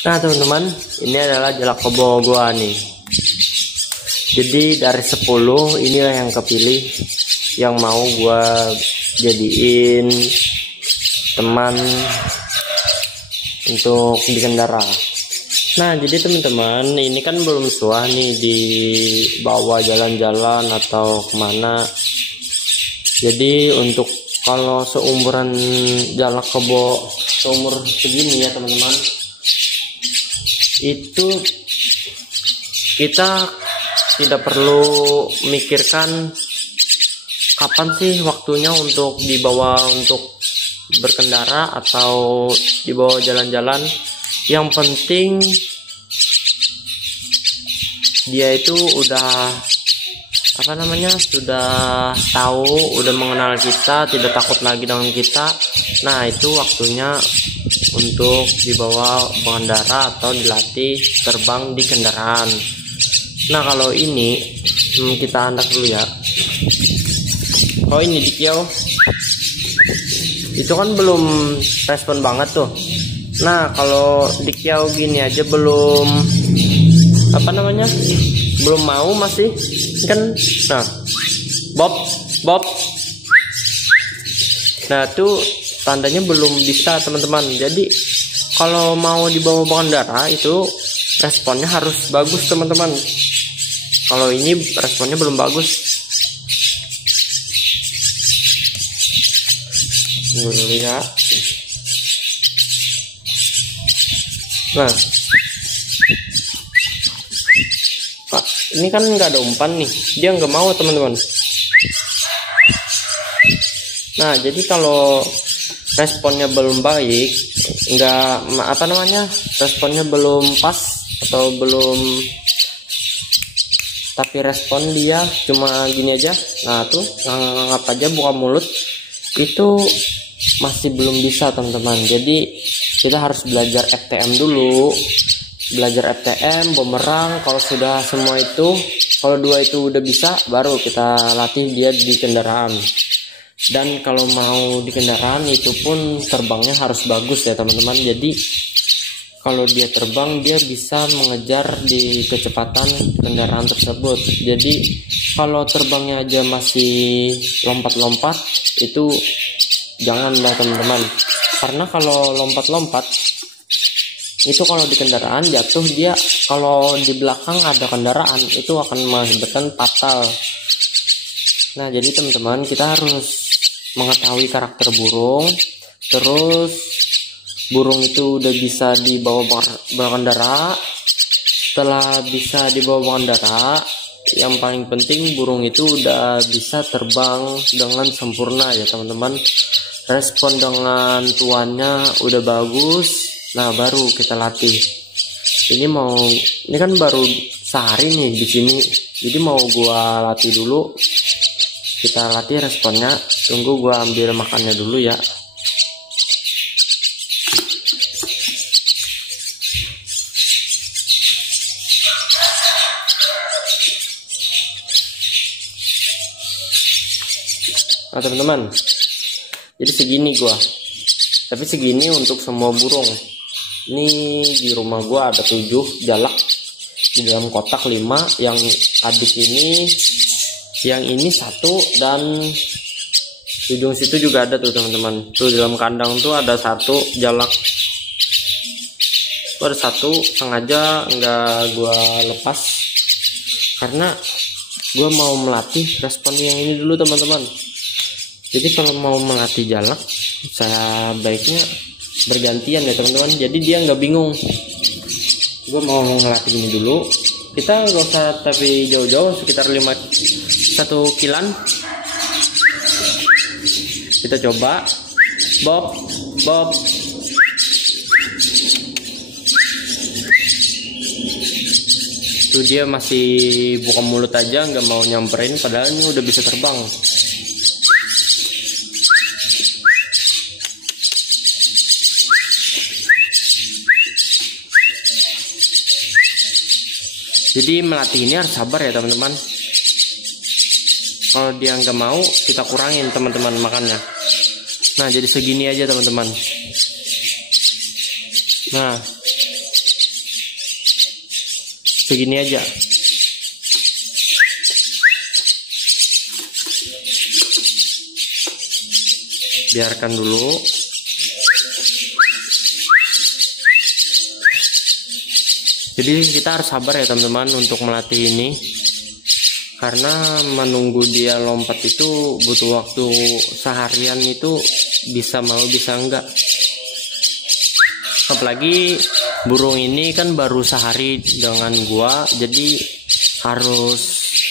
Nah teman-teman, ini adalah jalak kebo gua nih. Jadi dari 10 inilah yang kepilih, yang mau gua jadiin teman untuk dikendara. Nah jadi teman-teman, ini kan belum suah nih dibawa jalan-jalan atau kemana. Jadi untuk kalau seumuran jalak kebo, seumur segini ya teman-teman, itu kita tidak perlu mikirkan kapan sih waktunya untuk dibawa untuk berkendara atau dibawa jalan-jalan. Yang penting dia itu udah sudah tahu, udah mengenal kita, tidak takut lagi dengan kita. Nah itu waktunya untuk dibawa pengendara atau dilatih terbang di kendaraan. Nah kalau ini kita andak dulu ya. Oh ini di Kiau itu kan belum respon banget tuh. Nah kalau di Kiau gini aja belum belum mau masih kan. Nah Bob nah tuh tandanya belum bisa teman-teman. Jadi kalau mau dibawa pengendara itu responnya harus bagus teman-teman. Kalau ini responnya belum bagus. Dulu ya. Nah Pak, ini kan nggak ada umpan nih, dia nggak mau teman-teman. Nah jadi kalau responnya belum baik, responnya belum pas atau belum, tapi respon dia cuma gini aja. Nah tuh ngap aja buka mulut, itu masih belum bisa teman-teman. Jadi kita harus belajar FTM dulu, belajar FTM, bumerang. Kalau sudah semua itu, kalau dua itu udah bisa, baru kita latih dia di kendaraan. Dan kalau mau di kendaraan itu pun terbangnya harus bagus ya teman-teman. Jadi kalau dia terbang, dia bisa mengejar di kecepatan kendaraan tersebut. Jadi kalau terbangnya aja masih lompat-lompat, itu janganlah teman-teman. Karena kalau lompat-lompat itu kalau di kendaraan jatuh, dia kalau di belakang ada kendaraan itu akan mengakibatkan fatal. Nah jadi teman-teman, kita harus mengetahui karakter burung. Terus burung itu udah bisa dibawa berkendara. Setelah bisa dibawa berkendara, yang paling penting burung itu udah bisa terbang dengan sempurna ya teman-teman. Respon dengan tuannya udah bagus. Nah baru kita latih. Ini kan baru sehari nih di sini. Jadi mau gua latih dulu. Kita latih responnya. Tunggu gua ambil makannya dulu ya. Nah teman-teman, jadi segini gua. Tapi segini untuk semua burung. Ini di rumah gua ada 7 jalak, di dalam kotak 5, yang adik ini, yang ini 1, dan di ujung situ juga ada tuh teman-teman. Tuh dalam kandang tuh ada 1 jalak. Tuh ada 1, sengaja nggak gua lepas karena gua mau melatih respon yang ini dulu teman-teman. Jadi kalau mau melatih jalak, saya baiknya bergantian ya teman-teman. Jadi dia nggak bingung. Gue mau ngelatih ini dulu. Kita nggak usah tapi jauh-jauh, sekitar 1 kilan. Kita coba. Bob. Tuh dia masih buka mulut aja, nggak mau nyamperin. Padahal ini udah bisa terbang. Jadi melatih ini harus sabar ya teman-teman. Kalau dia nggak mau, kita kurangin teman-teman makannya. Nah jadi segini aja teman-teman. Nah segini aja. Biarkan dulu. Jadi kita harus sabar ya teman-teman untuk melatih ini, karena menunggu dia lompat itu butuh waktu seharian, itu bisa mau bisa enggak. Apalagi burung ini kan baru sehari dengan gua, jadi harus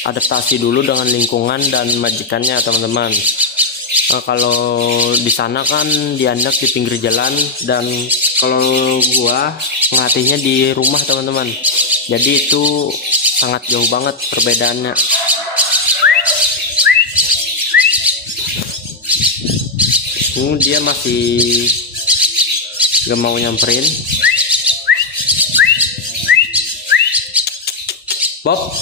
adaptasi dulu dengan lingkungan dan majikannya teman-teman. Kalau di sana kan diandak di pinggir jalan, dan kalau gua ngelatihnya di rumah teman-teman, jadi itu sangat jauh banget perbedaannya. Dia masih gak mau nyamperin. Bob.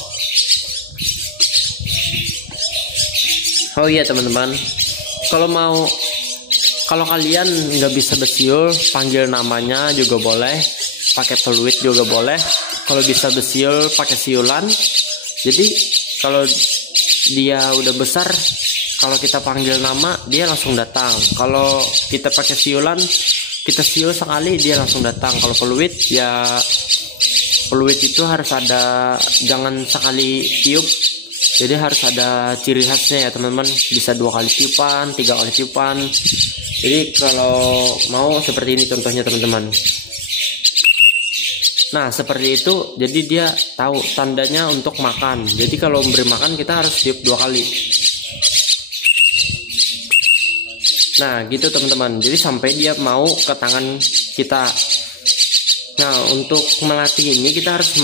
Oh iya teman-teman, kalau kalian nggak bisa besiul, panggil namanya juga boleh, pakai peluit juga boleh. Kalau bisa besiul pakai siulan. Jadi kalau dia udah besar, kalau kita panggil nama dia langsung datang. Kalau kita pakai siulan, kita siul sekali dia langsung datang. Kalau peluit ya, peluit itu harus ada, jangan sekali tiup. Jadi harus ada ciri khasnya ya teman-teman, bisa 2 kali tiupan, 3 kali tiupan. Jadi kalau mau seperti ini contohnya teman-teman. Nah seperti itu, jadi dia tahu tandanya untuk makan. Jadi kalau memberi makan kita harus tiup 2 kali. Nah gitu teman-teman, jadi sampai dia mau ke tangan kita. Nah untuk melatih ini kita harus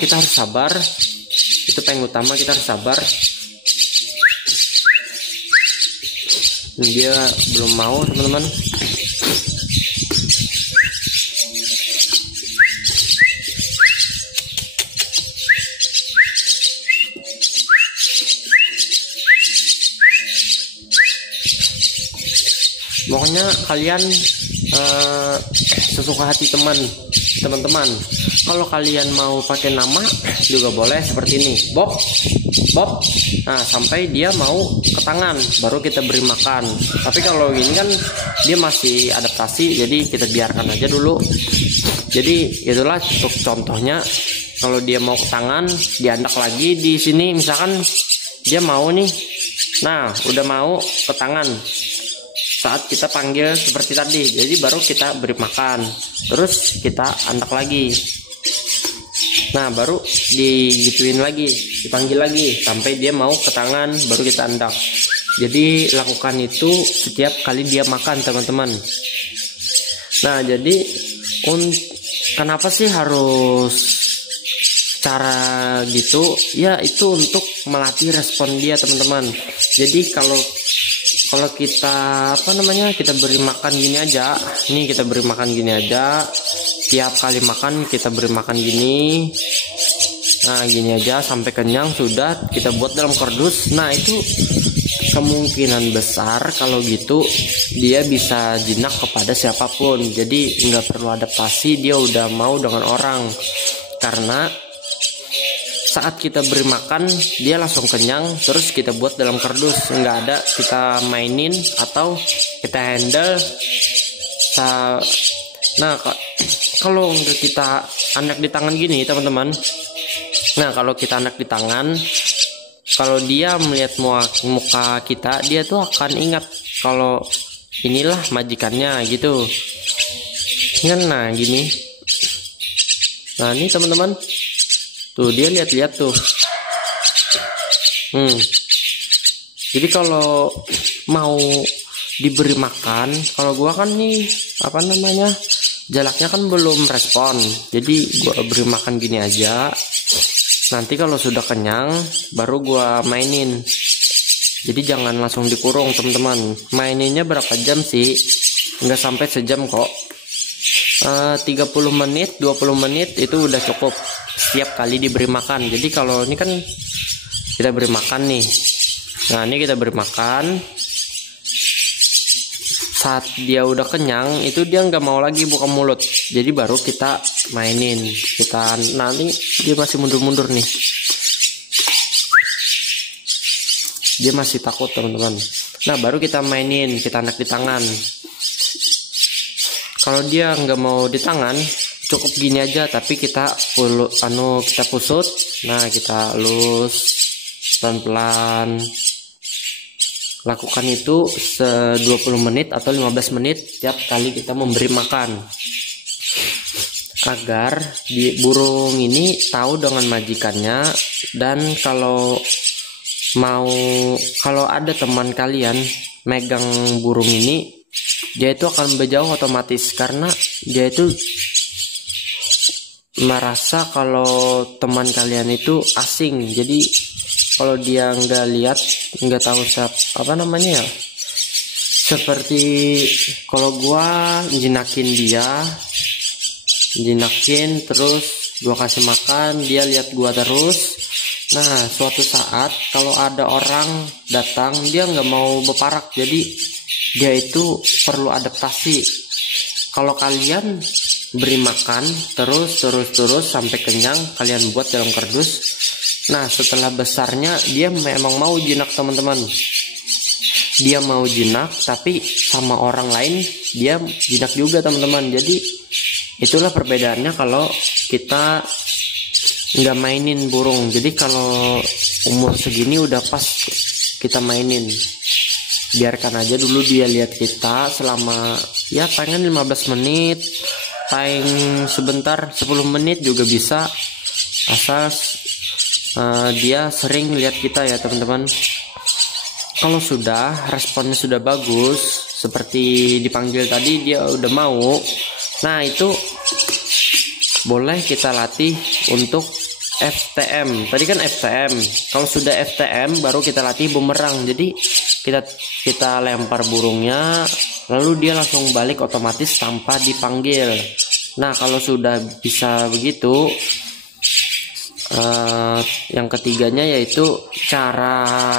kita harus sabar. Itu paling utama, kita harus sabar. Dia belum mau teman-teman. Pokoknya kalian sesuka hati teman-teman. Kalau kalian mau pakai nama juga boleh seperti ini, Bob. Nah sampai dia mau ke tangan baru kita beri makan. Tapi kalau gini kan dia masih adaptasi, jadi kita biarkan aja dulu. Jadi itulah untuk contohnya. Kalau dia mau ke tangan, diandak lagi di sini. Misalkan dia mau nih, nah udah mau ke tangan. Saat kita panggil seperti tadi, jadi baru kita beri makan, terus kita andak lagi. Nah baru digituin lagi, dipanggil lagi sampai dia mau ke tangan, baru kita andak. Jadi lakukan itu setiap kali dia makan teman-teman. Nah jadi kenapa sih harus cara gitu? Ya itu untuk melatih respon dia teman-teman. Jadi kalau kita kita beri makan gini aja, nih kita beri makan gini aja, tiap kali makan kita beri makan gini, nah gini aja sampai kenyang, sudah kita buat dalam kardus. Nah itu kemungkinan besar kalau gitu dia bisa jinak kepada siapapun. Jadi nggak perlu adaptasi, dia udah mau dengan orang. Karena saat kita beri makan dia langsung kenyang, terus kita buat dalam kardus, nggak ada kita mainin atau kita handle. Nah kalau nggak kita anak di tangan gini teman-teman, nah kalau kita anak di tangan, kalau dia melihat muka kita, dia tuh akan ingat kalau inilah majikannya gitu. Nah gini, nah ini teman-teman tuh, dia lihat-lihat tuh. Jadi kalau mau diberi makan, kalau gua kan nih jalaknya kan belum respon, jadi gua beri makan gini aja. Nanti kalau sudah kenyang baru gua mainin. Jadi jangan langsung dikurung teman-teman. Maininnya berapa jam sih? Nggak sampai sejam kok. 30 menit 20 menit itu udah cukup setiap kali diberi makan. Jadi kalau ini kan kita beri makan nih, nah ini kita beri makan saat dia udah kenyang itu dia nggak mau lagi buka mulut, jadi baru kita mainin. Kita nanti dia masih mundur-mundur nih, dia masih takut teman-teman. Nah baru kita mainin, kita anak di tangan. Kalau dia nggak mau di tangan, cukup gini aja, tapi kita kita pusut. Nah kita elus pelan-pelan. Lakukan itu 20 menit atau 15 menit tiap kali kita memberi makan, agar burung ini tahu dengan majikannya. Dan kalau ada teman kalian megang burung ini, dia itu akan berjauh otomatis, karena dia itu merasa kalau teman kalian itu asing. Jadi kalau dia nggak lihat, nggak tahu apa namanya ya, seperti kalau gua jinakin terus gua kasih makan, dia lihat gua terus. Nah suatu saat kalau ada orang datang, dia nggak mau berparak, jadi dia itu perlu adaptasi. Kalau kalian beri makan terus sampai kenyang, kalian buat dalam kardus. Nah setelah besarnya dia memang mau jinak teman-teman. Dia mau jinak, tapi sama orang lain dia jinak juga teman-teman. Jadi itulah perbedaannya kalau kita nggak mainin burung. Jadi kalau umur segini udah pas kita mainin. Biarkan aja dulu dia lihat kita selama ya pengen 15 menit, paling sebentar 10 menit juga bisa, asal dia sering lihat kita ya teman-teman. Kalau sudah responnya sudah bagus, seperti dipanggil tadi dia udah mau, nah itu boleh kita latih untuk FTM. Tadi kan FTM, kalau sudah FTM baru kita latih bumerang. Jadi kita lempar burungnya, lalu dia langsung balik otomatis tanpa dipanggil. Nah kalau sudah bisa begitu, yang ketiganya yaitu cara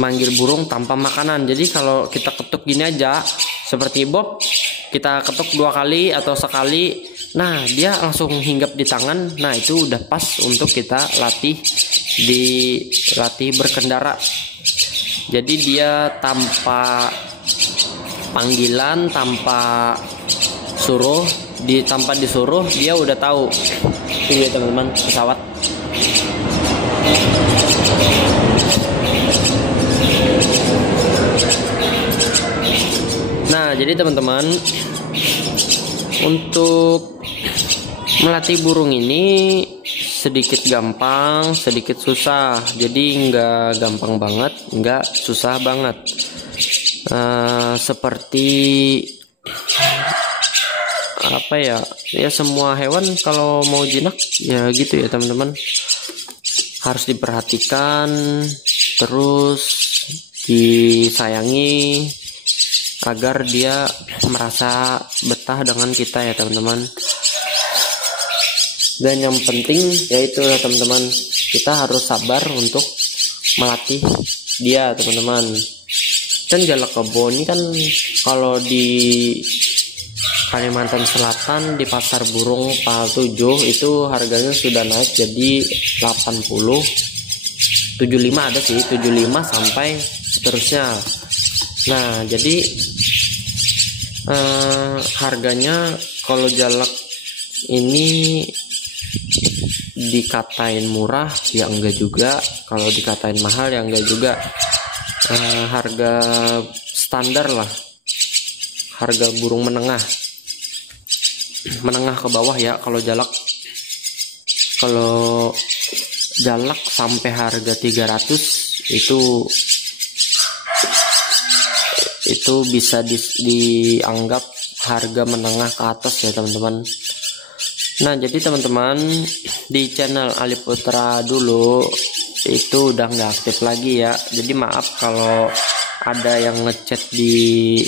manggil burung tanpa makanan. Jadi kalau kita ketuk gini aja seperti Bob, kita ketuk 2 kali atau sekali, nah dia langsung hinggap di tangan. Nah itu udah pas untuk kita latih berkendara. Jadi dia tanpa panggilan, tanpa disuruh dia udah tahu. Ini ya teman-teman, pesawat. Nah jadi teman-teman, untuk melatih burung ini sedikit gampang, sedikit susah. Jadi nggak gampang banget, nggak susah banget. Seperti apa ya, semua hewan kalau mau jinak ya gitu ya teman-teman, harus diperhatikan, terus disayangi agar dia merasa betah dengan kita ya teman-teman. Dan yang penting yaitu ya teman-teman, kita harus sabar untuk melatih dia teman-teman. Dan jalak kebo ini kan kalau di Kalimantan Selatan di pasar burung Pal 7 itu harganya sudah naik jadi 80, 75 ada sih, 75 sampai seterusnya. Nah jadi harganya kalau jalak ini dikatain murah ya enggak juga, kalau dikatain mahal ya enggak juga. Harga standar lah, harga burung menengah ke bawah ya kalau jalak. Kalau jalak sampai harga 300 itu bisa dianggap harga menengah ke atas ya teman-teman. Nah jadi teman-teman, di channel Ali Putra dulu itu udah nggak aktif lagi ya. Jadi maaf kalau ada yang ngechat di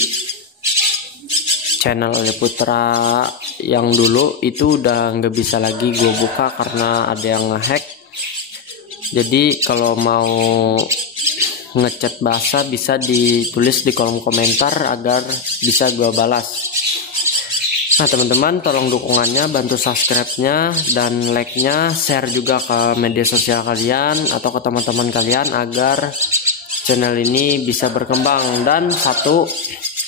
channel Ali Putra yang dulu itu udah nggak bisa lagi gue buka karena ada yang ngehack. Jadi kalau mau ngechat bahasa bisa ditulis di kolom komentar agar bisa gue balas. Nah teman-teman, tolong dukungannya, bantu subscribe-nya dan like-nya, share juga ke media sosial kalian atau ke teman-teman kalian agar channel ini bisa berkembang. Dan satu,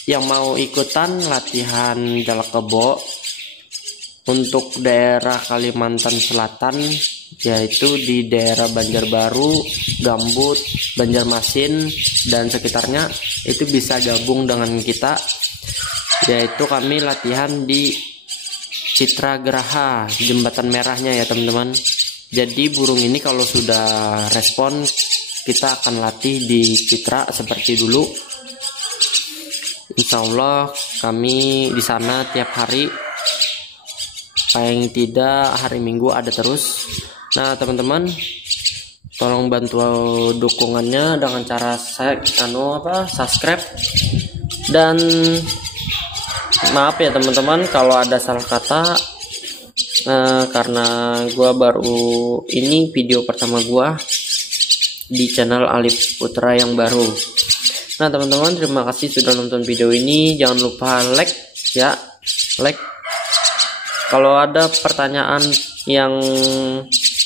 yang mau ikutan latihan jalak kebo untuk daerah Kalimantan Selatan, yaitu di daerah Banjarbaru, Gambut, Banjarmasin dan sekitarnya, itu bisa gabung dengan kita, yaitu kami latihan di Citra Geraha, Jembatan Merahnya ya teman-teman. Jadi burung ini kalau sudah respon, kita akan latih di Citra seperti dulu. Insya Allah kami di sana tiap hari, paling tidak hari Minggu ada terus. Nah teman-teman, tolong bantu dukungannya dengan cara subscribe. Dan maaf ya teman-teman kalau ada salah kata, karena gua baru ini video pertama gua di channel Alif Putra yang baru. Nah teman-teman, terima kasih sudah nonton video ini. Jangan lupa like ya, like. Kalau ada pertanyaan yang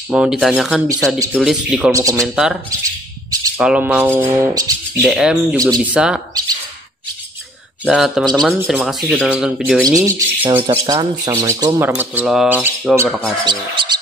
mau ditanyakan bisa ditulis di kolom komentar. Kalau mau DM juga bisa. Nah teman-teman, terima kasih sudah nonton video ini. Saya ucapkan assalamualaikum warahmatullahi wabarakatuh.